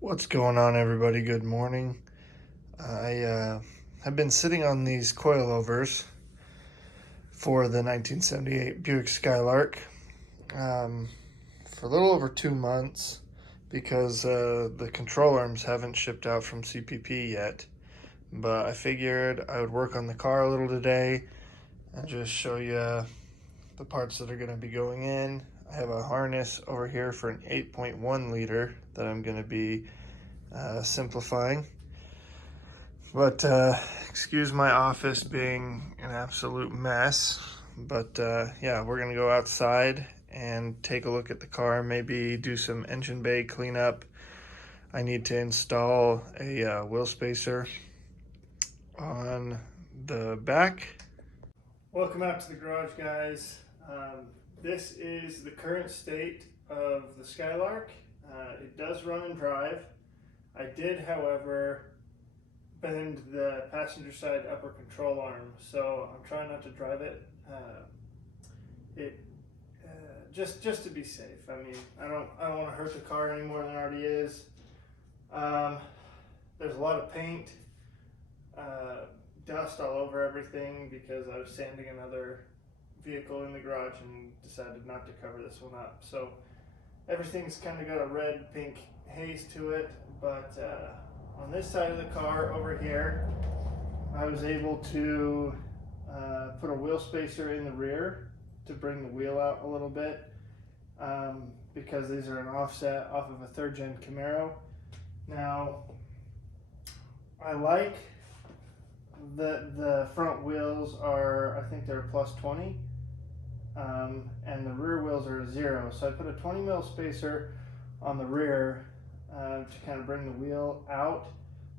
What's going on, everybody? Good morning. I have been sitting on these coilovers for the 1978 Buick Skylark for a little over 2 months because the control arms haven't shipped out from CPP yet. But I figured I would work on the car a little today and just show you the parts that are going to be going in. I have a harness over here for an 8.1 liter that I'm going to be simplifying. But excuse my office being an absolute mess. But yeah, we're gonna go outside and take a look at the car, maybe do some engine bay cleanup. I need to install a wheel spacer on the back. Welcome out to the garage, guys. This is the current state of the Skylark. It does run and drive. I did, however, bend the passenger side upper control arm, so I'm trying not to drive it. Just to be safe. I mean, I don't want to hurt the car any more than it already is. There's a lot of paint, dust all over everything because I was sanding another vehicle in the garage and decided not to cover this one up. So everything's kind of got a red pink haze to it, but on this side of the car over here, I was able to put a wheel spacer in the rear to bring the wheel out a little bit because these are an offset off of a third gen Camaro. Now, I like that the front wheels are, I think they're a plus 20, and the rear wheels are a 0. So I put a 20 mil spacer on the rear to kind of bring the wheel out,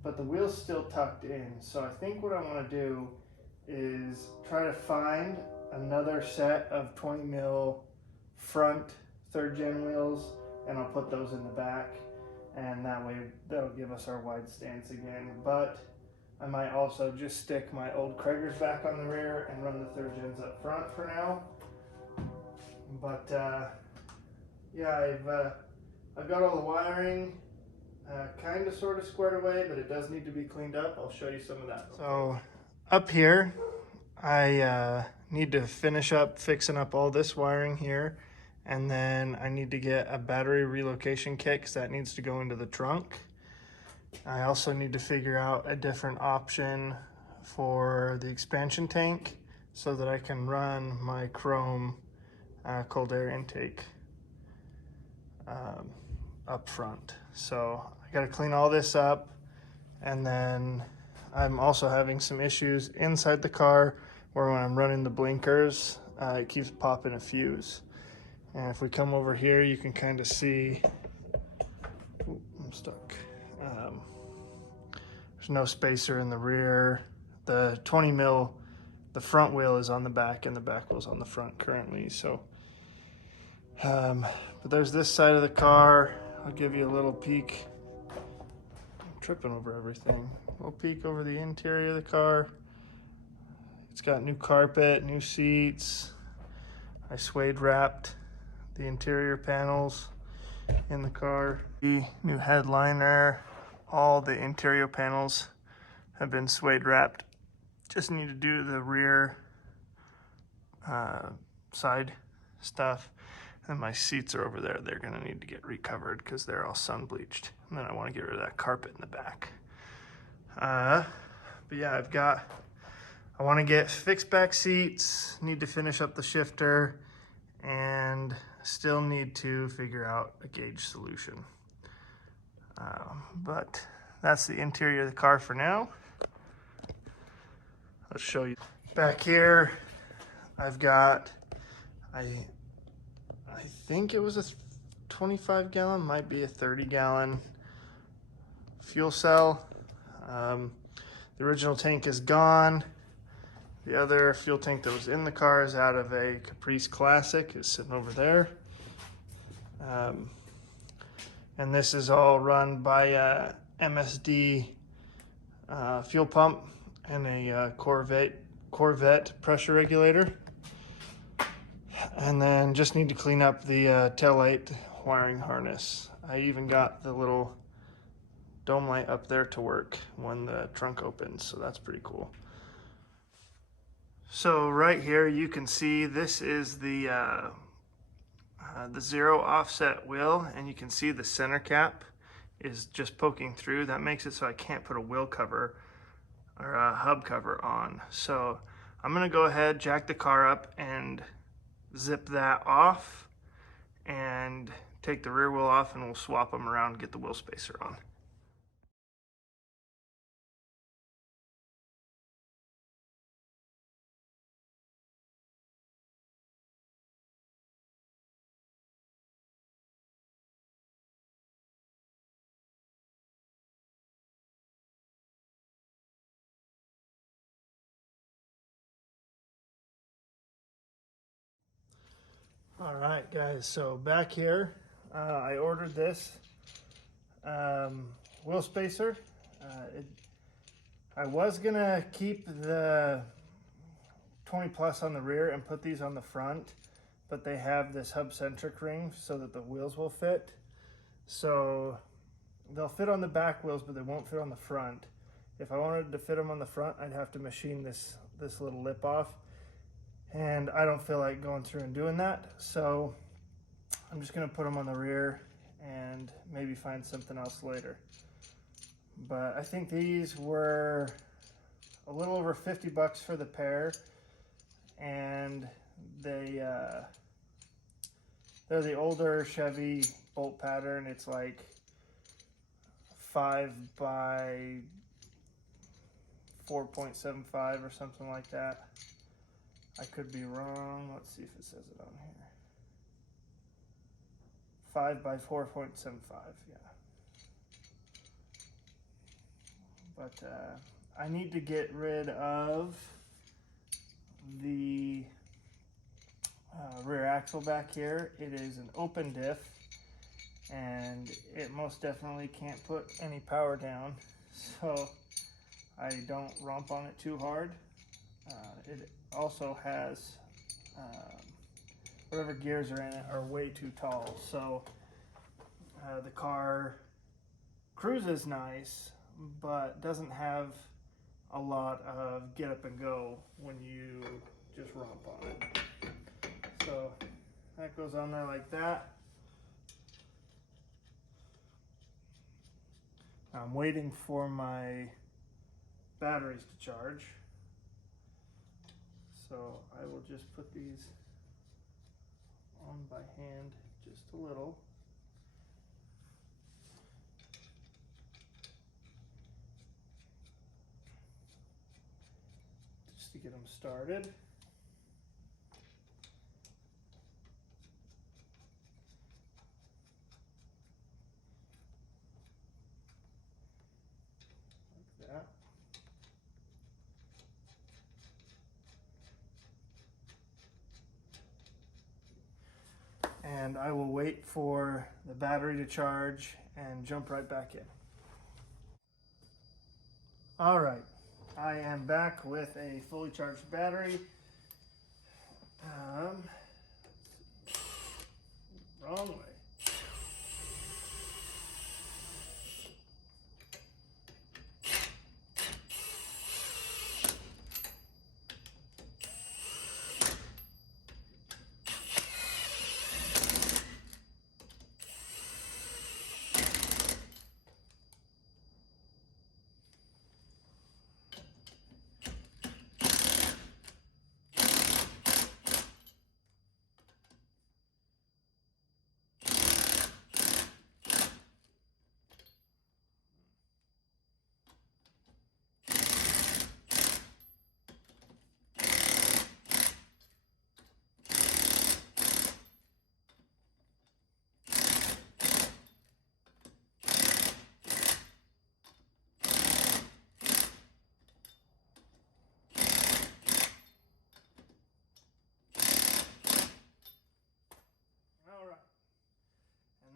but the wheel's still tucked in. So I think what I want to do is try to find another set of 20 mil front third gen wheels, and I'll put those in the back, and that way that'll give us our wide stance again. But I might also just stick my old Kragers back on the rear and run the third gens up front for now. But yeah, I've got all the wiring kind of sort of squared away, but it does need to be cleaned up. I'll show you some of that. So up here, I need to finish up fixing up all this wiring here, and then I need to get a battery relocation kit because that needs to go into the trunk. I also need to figure out a different option for the expansion tank so that I can run my chrome cold air intake up front. So I got to clean all this up, and then I'm also having some issues inside the car where when I'm running the blinkers, it keeps popping a fuse. And if we come over here, you can kind of see, I'm stuck. There's no spacer in the rear. The 20 mil, the front wheel is on the back and the back wheel's on the front currently. So, but there's this side of the car. I'll give you a little peek. I'm tripping over everything. A little peek over the interior of the car. It's got new carpet, new seats. I suede wrapped the interior panels in the car. The new headliner. All the interior panels have been suede wrapped. Just need to do the rear side stuff. And my seats are over there. They're gonna need to get recovered because they're all sun bleached. And then I want to get rid of that carpet in the back. But yeah, I want to get fixed back seats, need to finish up the shifter, and still need to figure out a gauge solution. But that's the interior of the car for now. Let's show you. Back here, I've got, I think it was a 25 gallon, might be a 30 gallon fuel cell. The original tank is gone. The other fuel tank that was in the car is out of a Caprice Classic, is sitting over there. And this is all run by a MSD fuel pump and a Corvette pressure regulator. And then just need to clean up the taillight wiring harness. I even got the little dome light up there to work when the trunk opens, so that's pretty cool. So right here you can see this is the zero offset wheel, and you can see the center cap is just poking through. That makes it so I can't put a wheel cover or a hub cover on. So I'm gonna go ahead, jack the car up and zip that off and take the rear wheel off, and we'll swap them around and get the wheel spacer on. All right, guys, so back here, I ordered this wheel spacer. I was gonna keep the 20 plus on the rear and put these on the front, but they have this hub centric ring so that the wheels will fit. So they'll fit on the back wheels, but they won't fit on the front. If I wanted to fit them on the front, I'd have to machine this little lip off, and I don't feel like going through and doing that. So I'm just gonna put them on the rear and maybe find something else later. But I think these were a little over 50 bucks for the pair, and they're the older Chevy bolt pattern. It's like 5 by 4.75 or something like that. I could be wrong. Let's see if it says it on here. 5 by 4.75, yeah. But I need to get rid of the rear axle back here. It is an open diff, and it most definitely can't put any power down, so I don't rump on it too hard. It also has whatever gears are in it are way too tall, so the car cruises nice, but doesn't have a lot of get up and go when you just romp on it. So that goes on there like that. I'm waiting for my batteries to charge, so I will just put these on by hand just a little. Just to get them started. Like that. And I will wait for the battery to charge and jump right back in. All right, I am back with a fully charged battery. Wrong way.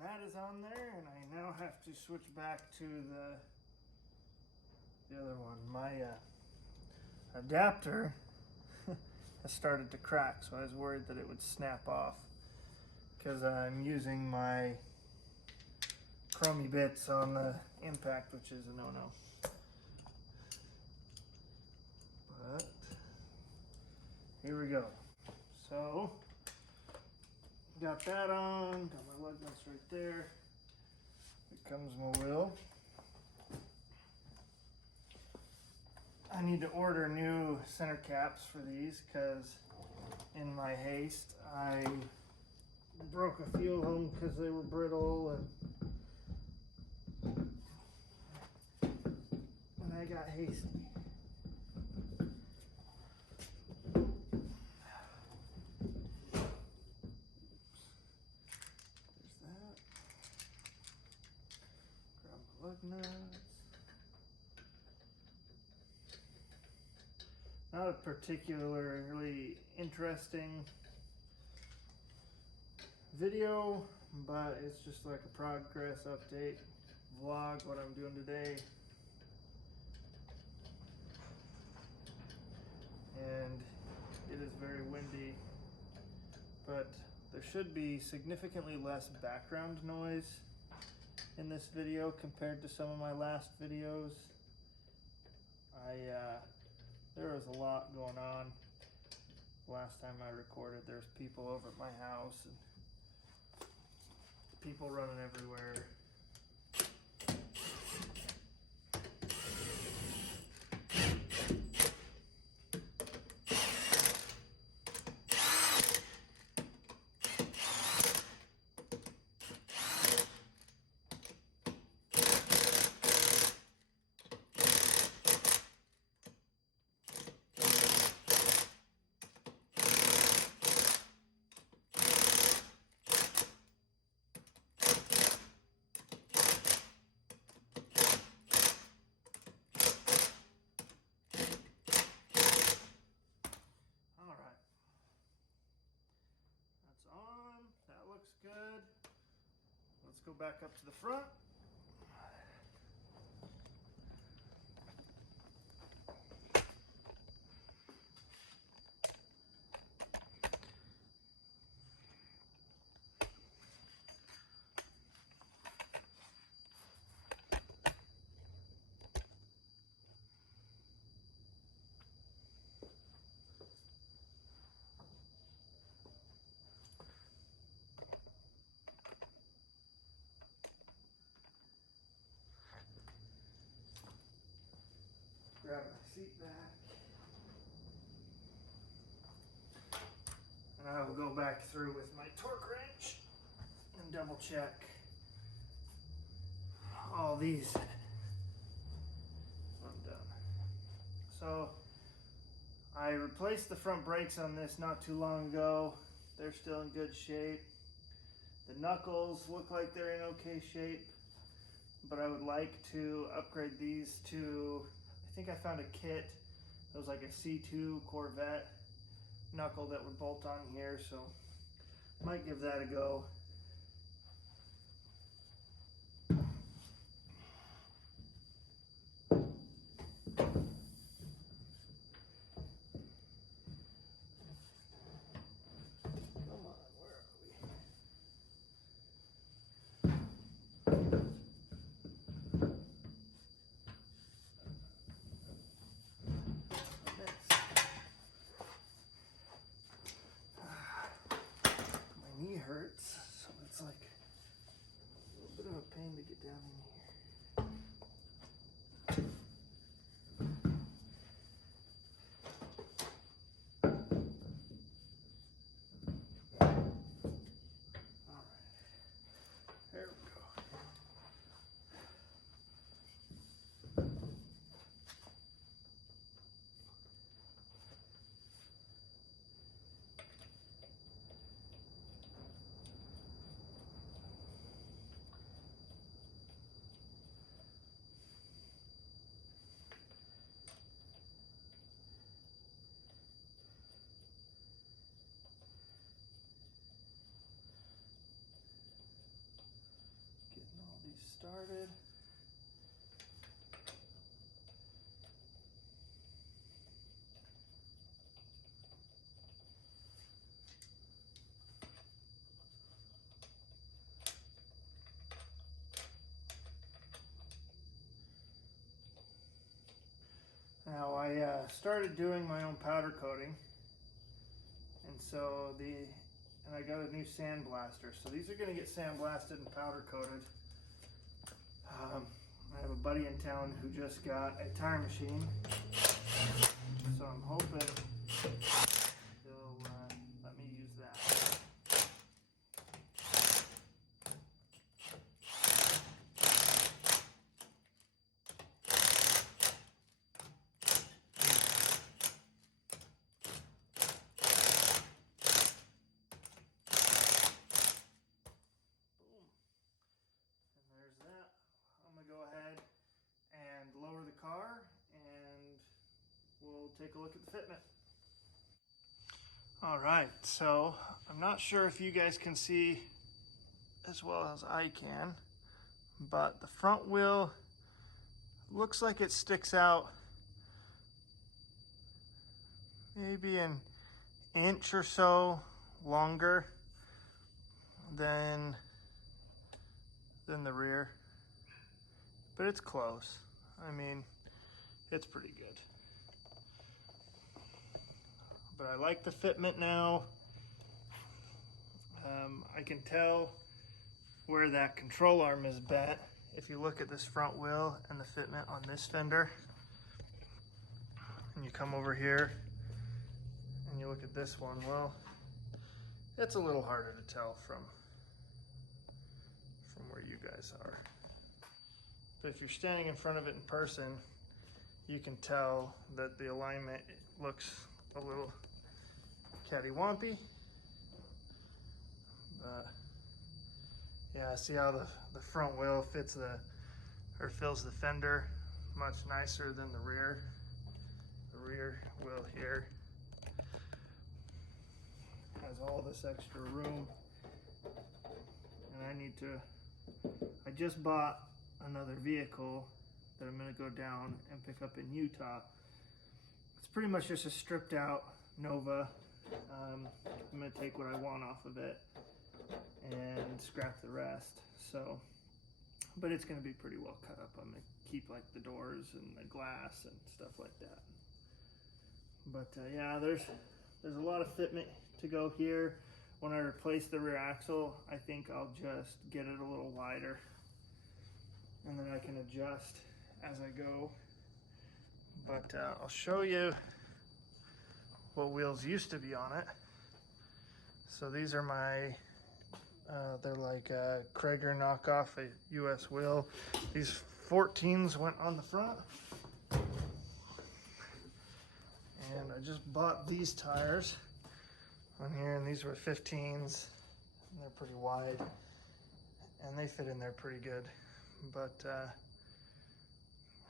That is on there, and I now have to switch back to the other one. My adapter has started to crack, so I was worried that it would snap off because I'm using my chromey bits on the impact, which is a no-no. But here we go. So got that on, got my lug nuts right there. Here comes my wheel. I need to order new center caps for these because in my haste I broke a few of them because they were brittle and I got hasty. There's that. Grab my lug nuts. Not a particularly interesting video, but it's just like a progress update vlog, what I'm doing today. And it is very windy, but there should be significantly less background noise in this video compared to some of my last videos. There was a lot going on last time I recorded. There's people over at my house and people running everywhere. That looks good. Let's go back up to the front. Grab my seat back. And I will go back through with my torque wrench and double check all these when I'm done. So I replaced the front brakes on this not too long ago. They're still in good shape. The knuckles look like they're in okay shape, but I would like to upgrade these to, I think I found a kit that was like a C2 Corvette knuckle that would bolt on here, so might give that a go. Hurts, so it's like a little bit of a pain to get down in here. All right, there we go. Started. started doing my own powder coating, and so I got a new sandblaster. So these are going to get sandblasted and powder coated. I have a buddy in town who just got a tire machine, so I'm hoping he'll let me use that. I'm going to go ahead and lower the car and we'll take a look at the fitment. Alright, so I'm not sure if you guys can see as well as I can, but the front wheel looks like it sticks out maybe an inch or so longer than the rear. But it's close. I mean, it's pretty good. But I like the fitment now. I can tell where that control arm is bent. If you look at this front wheel and the fitment on this fender, and you come over here and you look at this one, well, it's a little harder to tell from where you guys are. But if you're standing in front of it in person, you can tell that the alignment looks a little cattywampy. But yeah, see how the front wheel fills the fender much nicer than the rear. The rear wheel here has all this extra room, and I just bought another vehicle that I'm going to go down and pick up in Utah. It's pretty much just a stripped out Nova. I'm going to take what I want off of it and scrap the rest. So, but it's going to be pretty well cut up. I'm going to keep like the doors and the glass and stuff like that. But yeah, there's a lot of fitment to go here. When I replace the rear axle, I think I'll just get it a little wider, and then I can adjust as I go. But I'll show you what wheels used to be on it. So these are my, they're like a Krager knockoff, a US wheel. These 14s went on the front. And I just bought these tires on here, and these were 15s. And they're pretty wide, and they fit in there pretty good. But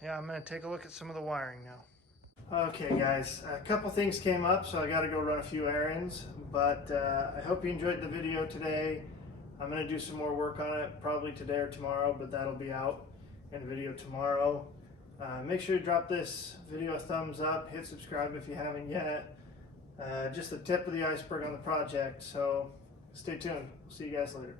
yeah, I'm gonna take a look at some of the wiring now. Okay guys, a couple things came up, so I gotta go run a few errands, but I hope you enjoyed the video today. I'm gonna do some more work on it, probably today or tomorrow, but that'll be out in a video tomorrow. Make sure you drop this video a thumbs up, hit subscribe if you haven't yet. Just the tip of the iceberg on the project, so stay tuned. See you guys later.